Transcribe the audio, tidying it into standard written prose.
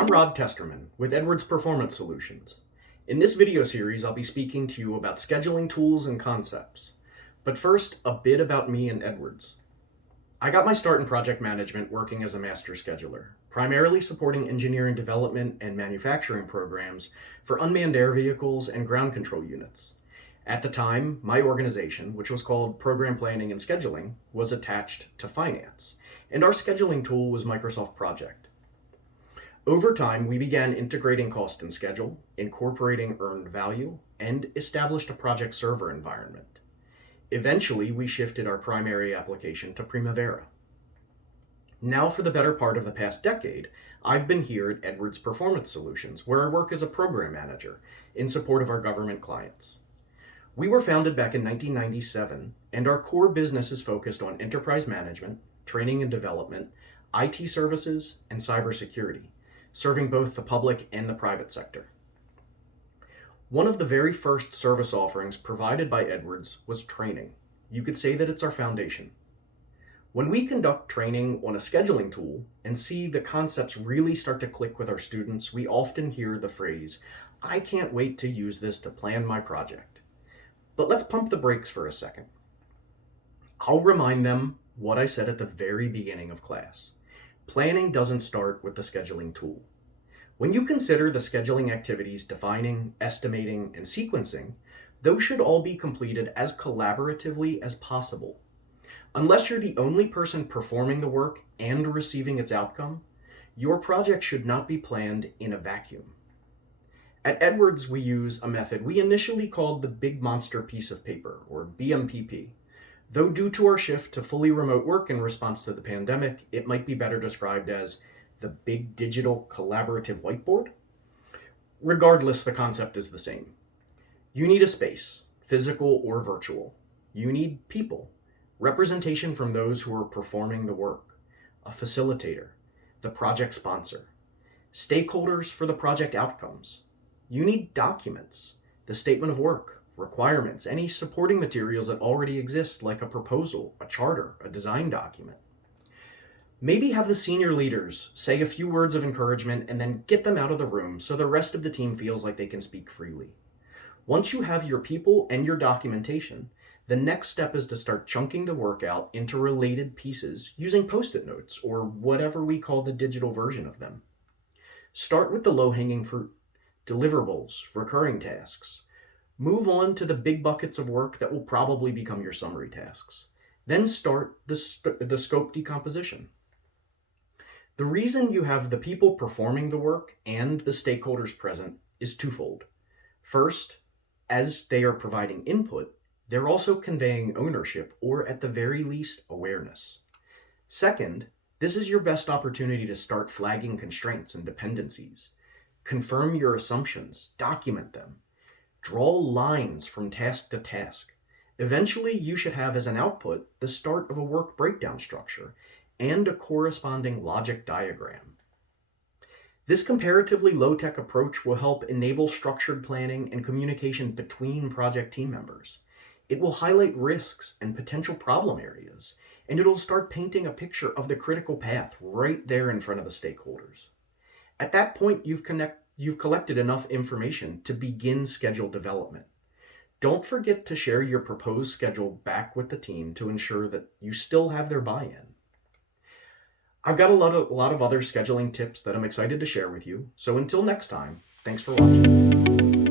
I'm Testerman with Edwards Performance Solutions. In this video series, I'll be speaking to you about scheduling tools and concepts. But first, a bit about me and Edwards. I got my start in project management working as a master scheduler, primarily supporting engineering development and manufacturing programs for unmanned air vehicles and ground control units. At the time, my organization, which was called Program Planning and Scheduling, was attached to finance, and our scheduling tool was Microsoft Project. Over time, we began integrating cost and schedule, incorporating earned value, and established a project server environment. Eventually, we shifted our primary application to Primavera. Now, for the better part of the past decade, I've been here at Edwards Performance Solutions, where I work as a program manager in support of our government clients. We were founded back in 1997, and our core business is focused on enterprise management, training and development, IT services, and cybersecurity, serving both the public and the private sector. One of the very first service offerings provided by Edwards was training. You could say that it's our foundation. When we conduct training on a scheduling tool and see the concepts really start to click with our students, we often hear the phrase, "I can't wait to use this to plan my project." But let's pump the brakes for a second. I'll remind them what I said at the very beginning of class. Planning doesn't start with the scheduling tool. When you consider the scheduling activities defining, estimating, and sequencing, those should all be completed as collaboratively as possible. Unless you're the only person performing the work and receiving its outcome, your project should not be planned in a vacuum. At Edwards, we use a method we initially called the Big Monster Piece of Paper, or BMPP. Though due to our shift to fully remote work in response to the pandemic, it might be better described as the Big Digital Collaborative Whiteboard. Regardless, the concept is the same. You need a space, physical or virtual. You need people, representation from those who are performing the work, a facilitator, the project sponsor, stakeholders for the project outcomes. You need documents, the statement of work, requirements, any supporting materials that already exist, like a proposal, a charter, a design document. Maybe have the senior leaders say a few words of encouragement and then get them out of the room so the rest of the team feels like they can speak freely. Once you have your people and your documentation, the next step is to start chunking the work out into related pieces using Post-it notes or whatever we call the digital version of them. Start with the low-hanging fruit, deliverables, recurring tasks. Move on to the big buckets of work that will probably become your summary tasks. Then start the scope decomposition. The reason you have the people performing the work and the stakeholders present is twofold. First, as they are providing input, they're also conveying ownership or at the very least awareness. Second, this is your best opportunity to start flagging constraints and dependencies. Confirm your assumptions, document them. Draw lines from task to task. Eventually, you should have as an output the start of a work breakdown structure and a corresponding logic diagram. This comparatively low-tech approach will help enable structured planning and communication between project team members. It will highlight risks and potential problem areas, and it'll start painting a picture of the critical path right there in front of the stakeholders. At that point, you've collected enough information to begin schedule development. Don't forget to share your proposed schedule back with the team to ensure that you still have their buy-in. I've got a lot of other scheduling tips that I'm excited to share with you, so until next time, thanks for watching.